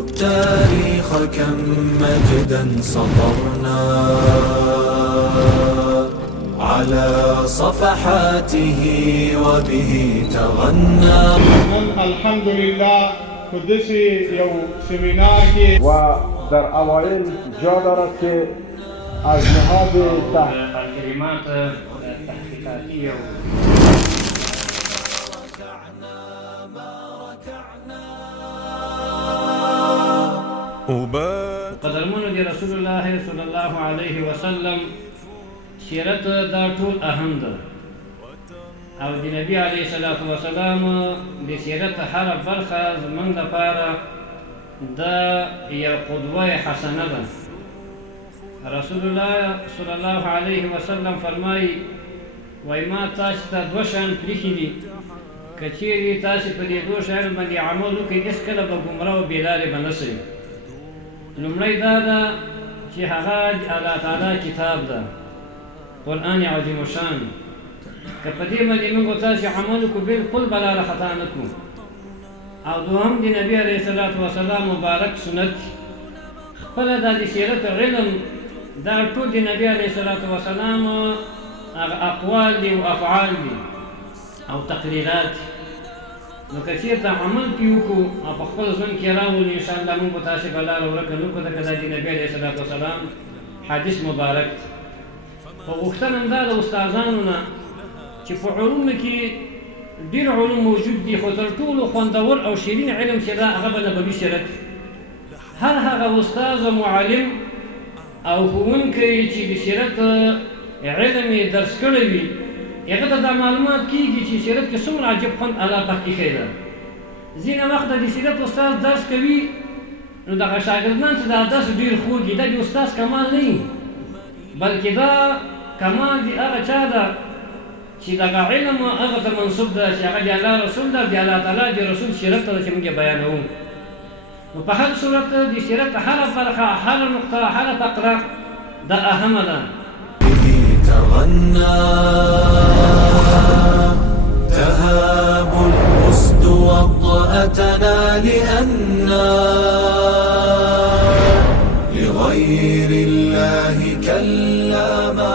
التاريخ كم مجدا سطرنا على صفحاته وبه تغنى. الحمد لله قدسی یو سمینار کی و در اوایل جا دارد که از نهاد الكلمات التحقيقاتية قدرمنو دي رسول الله صلى الله عليه وسلم سیرت دا ټول اهم ده او د نبی علیه الصلاة والسلام د سیرت هر برخه زموږ لپاره دا یو قدوه حسنه ده. رسول الله صلی الله علیه وسلم فرمایي وای ما تاسو ته دوه شیان پرېښي دي که چیرې تاسو په دې دوه شیانو باندې عمل وکړئ هېڅکله به ګمراه او بېلارې به نه شئ. لومړی دا ده چې هغه د الله تعالی کتاب ده، قرآن عظیم الشان. که په دې باندې موږ تاسو عمل وکړو بالکل به لاره خطا نه کړو. او دوهم د نبي علیه الصلاة والسلام مبارک سنت خپله دا د سیرت علم دا ټول د نبي علیه الصلاة والسلام هغه اقوال دي او افعال دي او تقریرات. نو که چېرته عمل پرې وکړو او په خپل ژوند کې راولو انشاءالله موږ به تاسې به لاره ورکه نه کړو ځکه دا د نبي علیه الصلاة والسلام حدیث مبارک. خو غوښتنه همدا د استادانو نه چې په علومو کې ډېر علوم موجود دي خو تر ټولو خوندور او شیرین علم چې دا هغه به نبوي سیرت. هر هغه استاد او معلم او ښوونکی چې د سیرت علم یې درس کړی وي هغه ته دا معلومات کېږي چې سیرت کې څومره عجب خوند الله پاک ایښی ده. ځینې وخت د سیرت استاد درس کوي نو دغه شاګردان چې دا درس ډېر خوږ وي دا د استاد کمال نه وي بلکې دا کمال د هغه چا ده چې دغه علم هغه ته منسوب ده چې هغه د الله رسول ده د الله تعالی د رسول سیرت ته چې موږ یې بیانوو. نو په هر صورت د سیرت هره برخه هره نقطه هره فقره دا اهمه ده. تغنى تهاب الأسد وطأتنا لأننا لغير الله كلا ما